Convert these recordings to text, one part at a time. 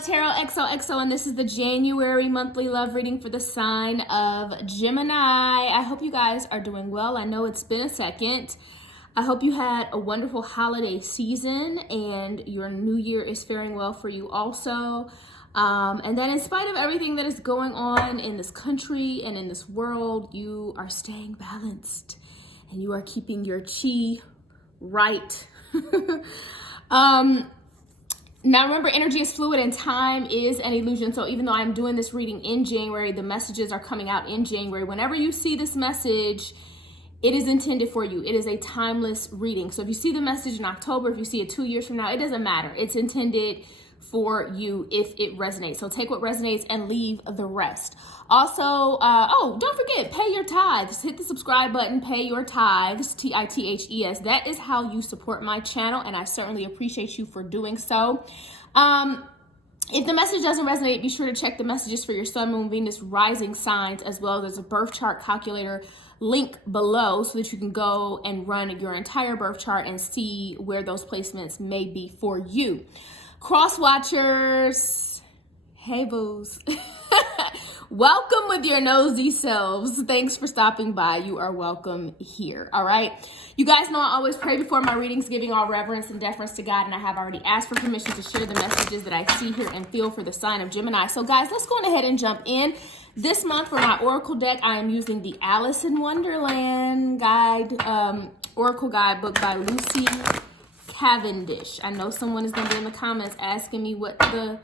Tarot XOXO, and this is the January monthly love reading for the sign of Gemini. I hope you guys are doing well. I know it's been a second. I hope you had a wonderful holiday season and your new year is faring well for you also. And that in spite of everything that is going on in this country and in this world, you are staying balanced and you are keeping your chi right. Now remember, energy is fluid and time is an illusion. So even though I'm doing this reading in January, the messages are coming out in January. Whenever you see this message, it is intended for you. It is a timeless reading. So if you see the message in October, if you see it 2 years from now, it doesn't matter. It's intended for you if it resonates. So take what resonates and leave the rest. Also, oh, don't forget, pay your tithes. Hit the subscribe button, pay your tithes, T-I-T-H-E-S. That is how you support my channel, and I certainly appreciate you for doing so. If the message doesn't resonate, be sure to check the messages for your sun, moon, Venus, rising signs, as well as a birth chart calculator link below so that you can go and run your entire birth chart and see where those placements may be for you. Cross watchers, hey boos. Welcome with your nosy selves. Thanks for stopping by. You are welcome here. All right. You guys know I always pray before my readings, giving all reverence and deference to God. And I have already asked for permission to share the messages that I see, hear, and feel for the sign of Gemini. So guys, let's go ahead and jump in. This month for my Oracle deck, I am using the Alice in Wonderland guide, Oracle guidebook by Lucy Cavendish. I know someone is going to be in the comments asking me what the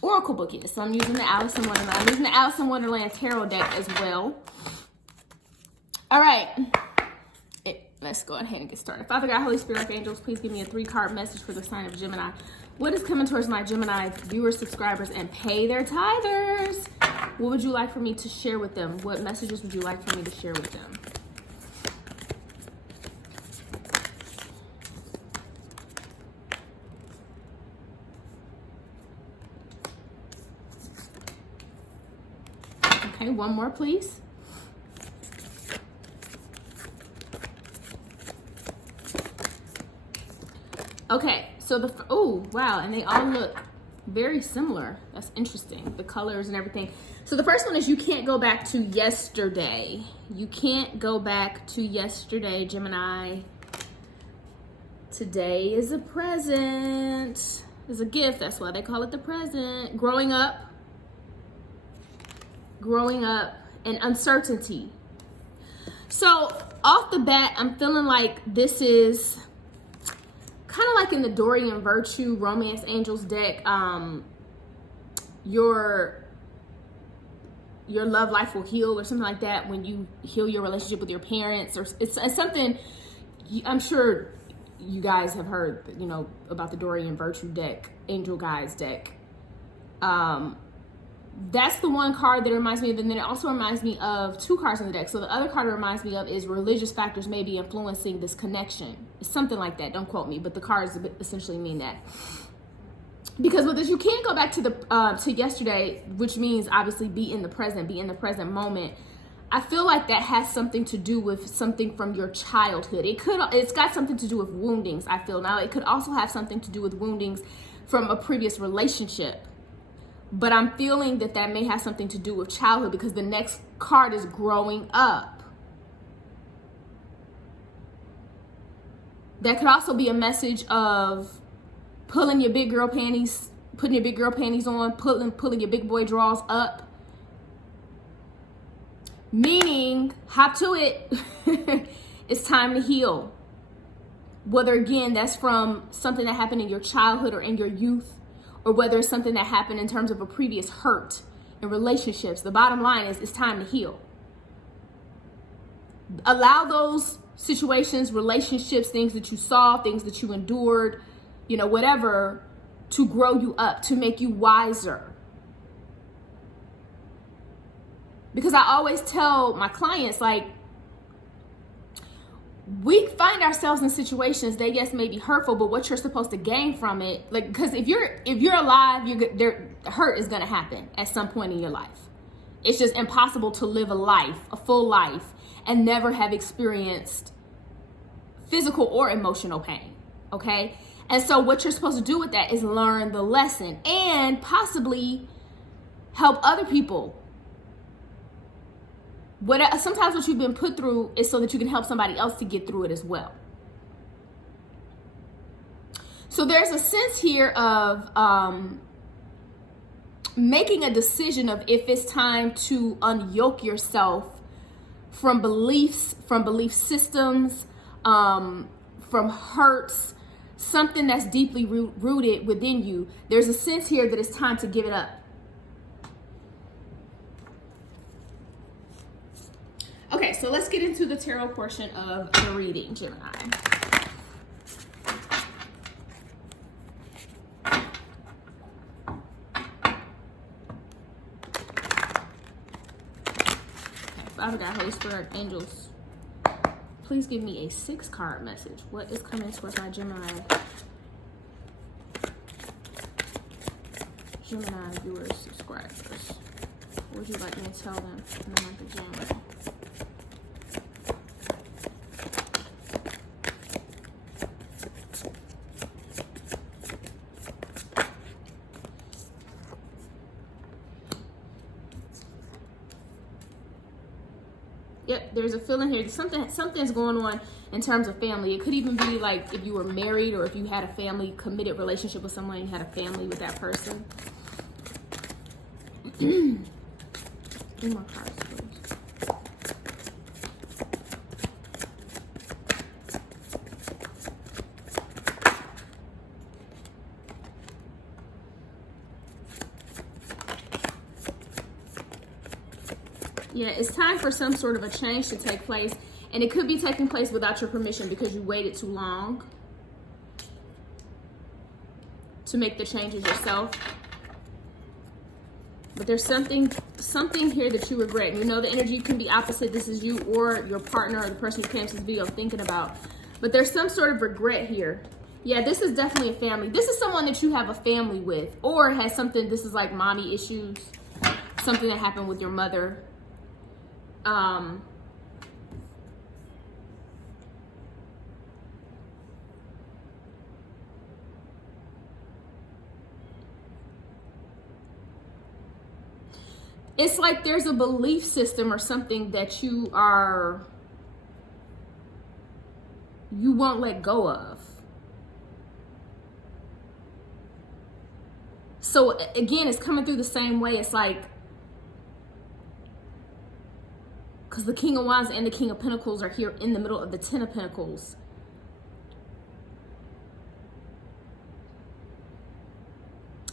Oracle book is. So I'm using the Alice in Wonderland. I'm using the Alice in Wonderland tarot deck as well. All right. Let's go ahead and get started. Father God, Holy Spirit, Angels, please give me a 3-card message for the sign of Gemini. What is coming towards my Gemini viewers, subscribers, and pay their tithers? What would you like for me to share with them? What messages would you like for me to share with them? Okay, one more, please. Okay, so oh, wow, and they all look very similar. That's interesting, the colors and everything. So the first one is you can't go back to yesterday. You can't go back to yesterday, Gemini. Today is a present. It's a gift, that's why they call it the present. Growing up, and uncertainty. So off the bat, I'm feeling like this is kind of like in the Dorian Virtue Romance Angels deck. Your love life will heal or something like that when you heal your relationship with your parents, or it's something I'm sure you guys have heard, you know, about the Dorian Virtue deck, Angel Guides deck. That's the one card that reminds me of, and then it also reminds me of 2 cards in the deck. So the other card it reminds me of is religious factors may be influencing this connection. It's something like that. Don't quote me, but the cards essentially mean that. Because with this, you can't go back to to yesterday, which means obviously be in the present moment. I feel like that has something to do with something from your childhood. It's got something to do with woundings, I feel. Now, it could also have something to do with woundings from a previous relationship. But I'm feeling that that may have something to do with childhood because the next card is growing up. That could also be a message of pulling your big girl panties, putting your big girl panties on, pulling your big boy drawers up. Meaning, hop to it. It's time to heal. Whether, again, that's from something that happened in your childhood or in your youth, or whether it's something that happened in terms of a previous hurt in relationships. The bottom line is it's time to heal. Allow those situations, relationships, things that you saw, things that you endured, you know, whatever, to grow you up, to make you wiser. Because I always tell my clients, like, we find ourselves in situations that, yes, may be hurtful, but what you're supposed to gain from it, like, because if you're alive, hurt is going to happen at some point in your life. It's just impossible to live a full life, and never have experienced physical or emotional pain. Okay, And so what you're supposed to do with that is learn the lesson and possibly help other people. Sometimes what you've been put through is so that you can help somebody else to get through it as well. So there's a sense here of making a decision of if it's time to unyoke yourself from beliefs, from belief systems, from hurts, something that's deeply rooted within you. There's a sense here that it's time to give it up. Okay, so let's get into the tarot portion of the reading, Gemini. Father God, Holy Spirit, angels, please give me a 6-card message. What is coming towards my Gemini viewers, subscribers? What would you like me to tell them in the month of January? Yep, there's a feeling here. Something's going on in terms of family. It could even be like if you were married or if you had a family committed relationship with someone, you had a family with that person. 3 more cards, please. Yeah, it's time for some sort of a change to take place, and it could be taking place without your permission because you waited too long to make the changes yourself. But there's something here that you regret. You know the energy can be opposite. This is you or your partner or the person who came to this video thinking about. But there's some sort of regret here. Yeah, this is definitely a family. This is someone that you have a family with, or has something, this is like mommy issues, something that happened with your mother. It's like there's a belief system or something that you won't let go of. So again, it's coming through the same way. It's like, because the King of Wands and the King of Pentacles are here in the middle of the 10 of Pentacles.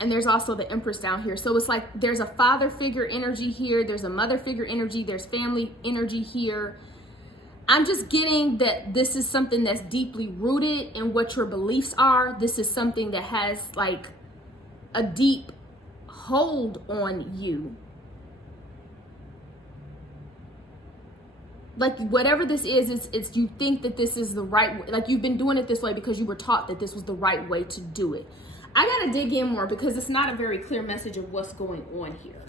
And there's also the Empress down here. So it's like there's a father figure energy here. There's a mother figure energy. There's family energy here. I'm just getting that this is something that's deeply rooted in what your beliefs are. This is something that has like a deep hold on you. Like whatever this is, it's you think that this is the right way. Like you've been doing it this way because you were taught that this was the right way to do it. I gotta dig in more because it's not a very clear message of what's going on here.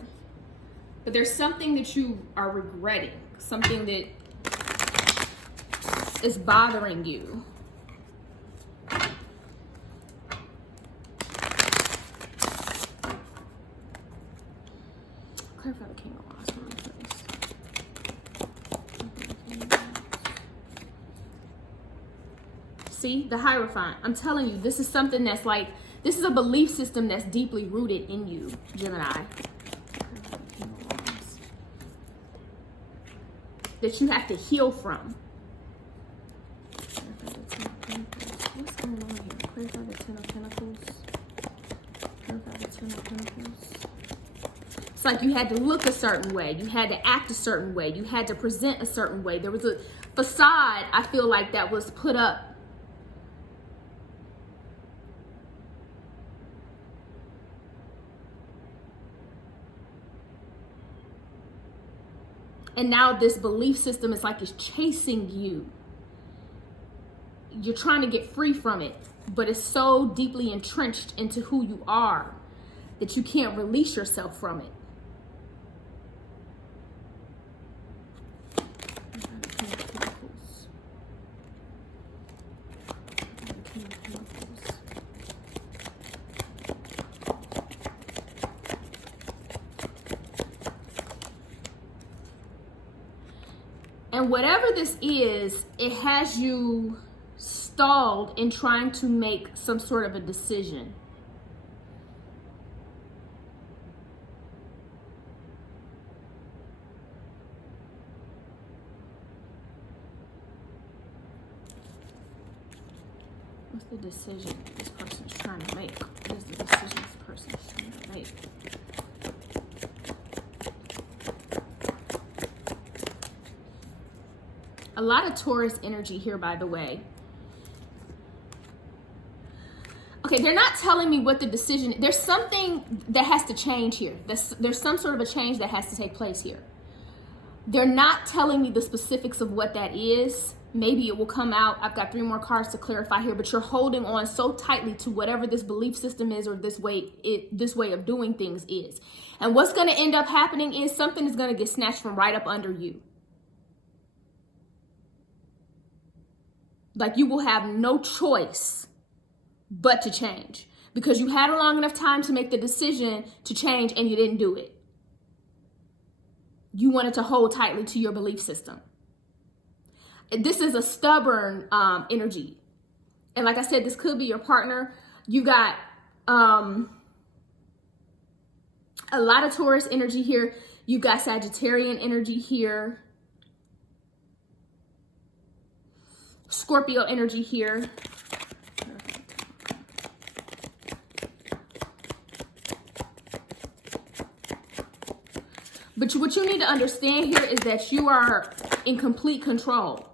But there's something that you are regretting, something that is bothering you. Clarify the King of Wands for me, please. See, the Hierophant. I'm telling you, this is something that's like, this is a belief system that's deeply rooted in you, Gemini. That you have to heal from. What's going on here? Clarify the 10 of Pentacles. Clarify the 10 of Pentacles. It's like you had to look a certain way. You had to act a certain way. You had to present a certain way. There was a facade, I feel like, that was put up. And now this belief system is like it's chasing you. You're trying to get free from it, but it's so deeply entrenched into who you are that you can't release yourself from it. And whatever this is, it has you stalled in trying to make some sort of a decision. What's the decision this person is trying to make? What is the decision this person is trying to make? A lot of Taurus energy here, by the way. Okay, they're not telling me what the decision, there's something that has to change here. There's some sort of a change that has to take place here. They're not telling me the specifics of what that is. Maybe it will come out. I've got 3 more cards to clarify here, but you're holding on so tightly to whatever this belief system is, or this way of doing things is. And what's going to end up happening is something is going to get snatched from right up under you. Like, you will have no choice but to change, because you had a long enough time to make the decision to change and you didn't do it. You wanted to hold tightly to your belief system. This is a stubborn energy. And like I said, this could be your partner. You got a lot of Taurus energy here. You got Sagittarian energy here. Scorpio energy here. But what you need to understand here is that you are in complete control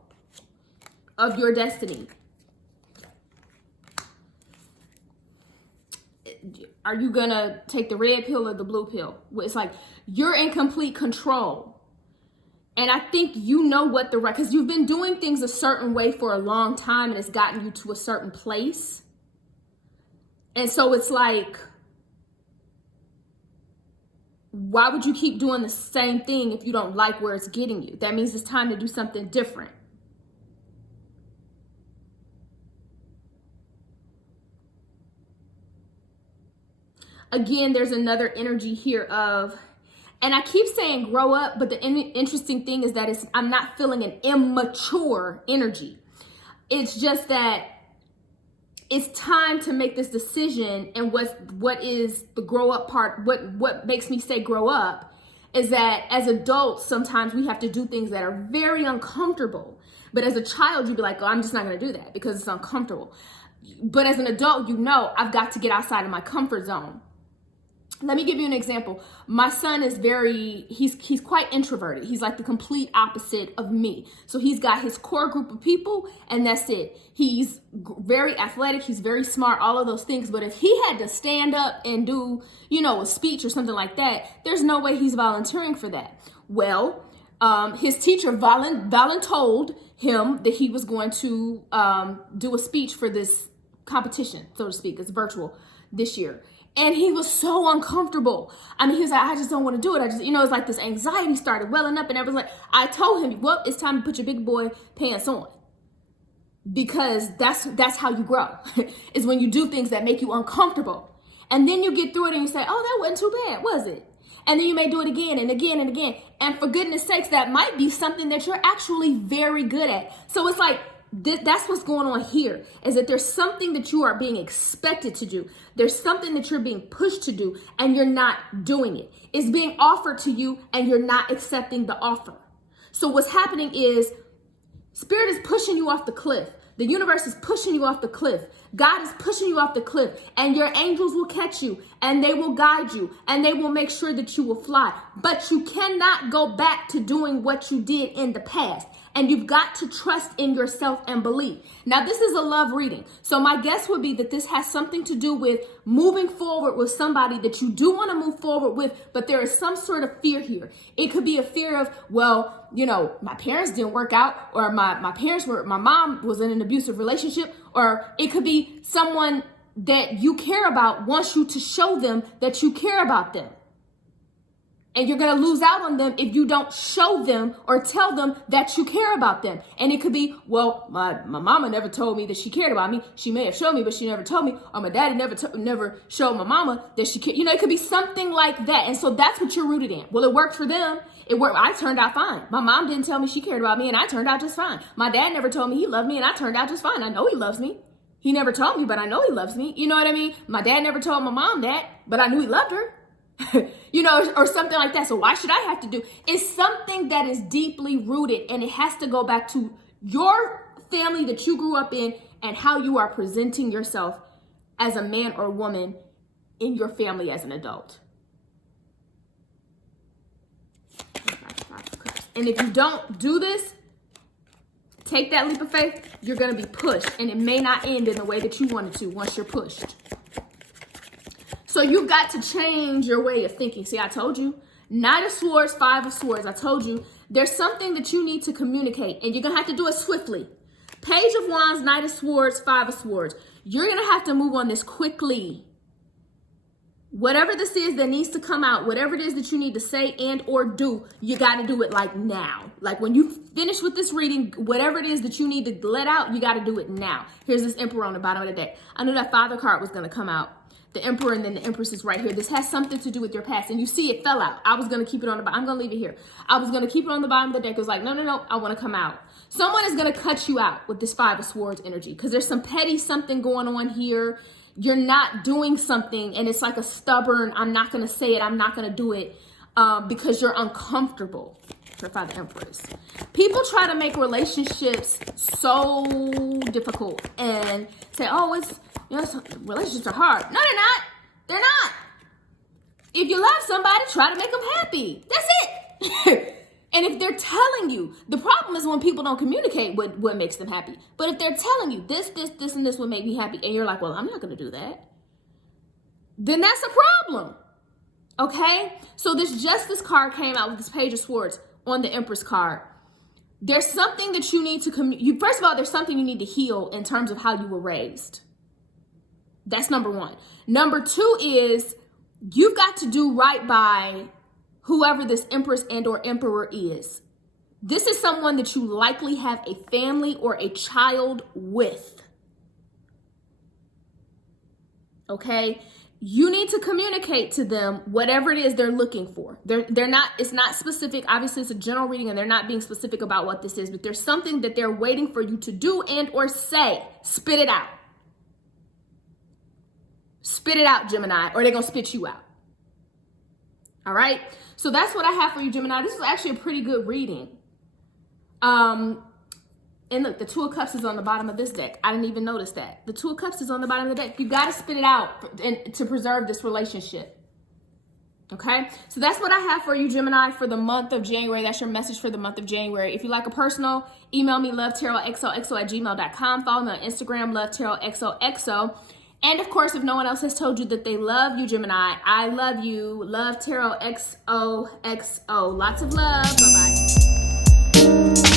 of your destiny. Are you gonna take the red pill or the blue pill? It's like you're in complete control. And I think you know what the right, because you've been doing things a certain way for a long time and it's gotten you to a certain place. And so it's like, why would you keep doing the same thing if you don't like where it's getting you? That means it's time to do something different. Again, there's another energy here of, and I keep saying grow up, but the interesting thing is that I'm not feeling an immature energy. It's just that it's time to make this decision. And what is the grow up part? What makes me say grow up is that as adults, sometimes we have to do things that are very uncomfortable. But as a child, you'd be like, oh, I'm just not going to do that because it's uncomfortable. But as an adult, you know, I've got to get outside of my comfort zone. Let me give you an example. My son is he's quite introverted. He's like the complete opposite of me. So he's got his core group of people and that's it. He's very athletic. He's very smart, all of those things. But if he had to stand up and do, a speech or something like that, there's no way he's volunteering for that. Well, his teacher voluntold him that he was going to do a speech for this competition, so to speak. It's virtual this year. And he was so uncomfortable. I mean, he was like, I just don't want to do it. It's like this anxiety started welling up and everyone's like, I told him, well, it's time to put your big boy pants on. Because that's how you grow, is when you do things that make you uncomfortable. And then you get through it and you say, oh, that wasn't too bad, was it? And then you may do it again and again and again. And for goodness sakes, that might be something that you're actually very good at. So it's like, that's what's going on here, is that there's something that you are being expected to do. There's something that you're being pushed to do and you're not doing it. It's being offered to you and you're not accepting the offer. So what's happening is Spirit is pushing you off the cliff. The universe is pushing you off the cliff. God is pushing you off the cliff, and your angels will catch you and they will guide you and they will make sure that you will fly. But you cannot go back to doing what you did in the past. And you've got to trust in yourself and believe. Now, this is a love reading. So my guess would be that this has something to do with moving forward with somebody that you do want to move forward with, but there is some sort of fear here. It could be a fear of, well, my parents didn't work out, or my mom was in an abusive relationship, or it could be someone that you care about wants you to show them that you care about them. And you're going to lose out on them if you don't show them or tell them that you care about them. And it could be, well, my mama never told me that she cared about me. She may have showed me, but she never told me. Or my daddy never showed my mama that she cared. You know, it could be something like that. And so that's what you're rooted in. Well, it worked for them. It worked. I turned out fine. My mom didn't tell me she cared about me, and I turned out just fine. My dad never told me he loved me, and I turned out just fine. I know he loves me. He never told me, but I know he loves me. You know what I mean? My dad never told my mom that, but I knew he loved her. You know, or something like that. So why should I have to do? It's something that is deeply rooted, and it has to go back to your family that you grew up in and how you are presenting yourself as a man or woman in your family as an adult. And if you don't do this, take that leap of faith, you're going to be pushed, and it may not end in the way that you wanted to once you're pushed. So you've got to change your way of thinking. See, I told you, Knight of Swords, Five of Swords. I told you, there's something that you need to communicate, and you're going to have to do it swiftly. Page of Wands, Knight of Swords, Five of Swords. You're going to have to move on this quickly. Whatever this is that needs to come out, whatever it is that you need to say and or do, you got to do it like now. Like when you finish with this reading, whatever it is that you need to let out, you got to do it now. Here's this Emperor on the bottom of the deck. I knew that Father card was going to come out. The Emperor and then the Empress is right here. This has something to do with your past. And you see it fell out. I was going to keep it on the bottom. I'm going to leave it here. I was going to keep it on the bottom of the deck. It was like, no, I want to come out. Someone is going to cut you out with this Five of Swords energy because there's some petty something going on here. You're not doing something and it's like a stubborn, I'm not going to say it, I'm not going to do it because you're uncomfortable. For Father Empress. People try to make relationships so difficult and say, oh, it's, you know, relationships are hard. No, they're not. They're not. If you love somebody, try to make them happy. That's it. And if they're telling you, the problem is when people don't communicate what makes them happy. But if they're telling you this, and this will make me happy, and you're like, well, I'm not going to do that, then that's a problem. Okay? So this Justice card came out with this Page of Swords on the Empress card. There's something that you need to first of all, there's something you need to heal in terms of how you were raised. That's number one. Number two is you've got to do right by whoever this Empress and or Emperor is. This is someone that you likely have a family or a child with. Okay? You need to communicate to them whatever it is they're looking for. They're not, it's not specific. Obviously, it's a general reading and they're not being specific about what this is, but there's something that they're waiting for you to do and or say. Spit it out. Spit it out, Gemini, or they're going to spit you out. All right? So that's what I have for you, Gemini. This is actually a pretty good reading. And look, the Two of Cups is on the bottom of this deck. I didn't even notice that. The Two of Cups is on the bottom of the deck. You got to spit it out to preserve this relationship. Okay? So that's what I have for you, Gemini, for the month of January. That's your message for the month of January. If you like a personal, email me, lovetarotxoxo@gmail.com. Follow me on Instagram, lovetarotxoxo. And of course, if no one else has told you that they love you, Gemini, I love you. Love Tarot XOXO. Lots of love. Bye-bye.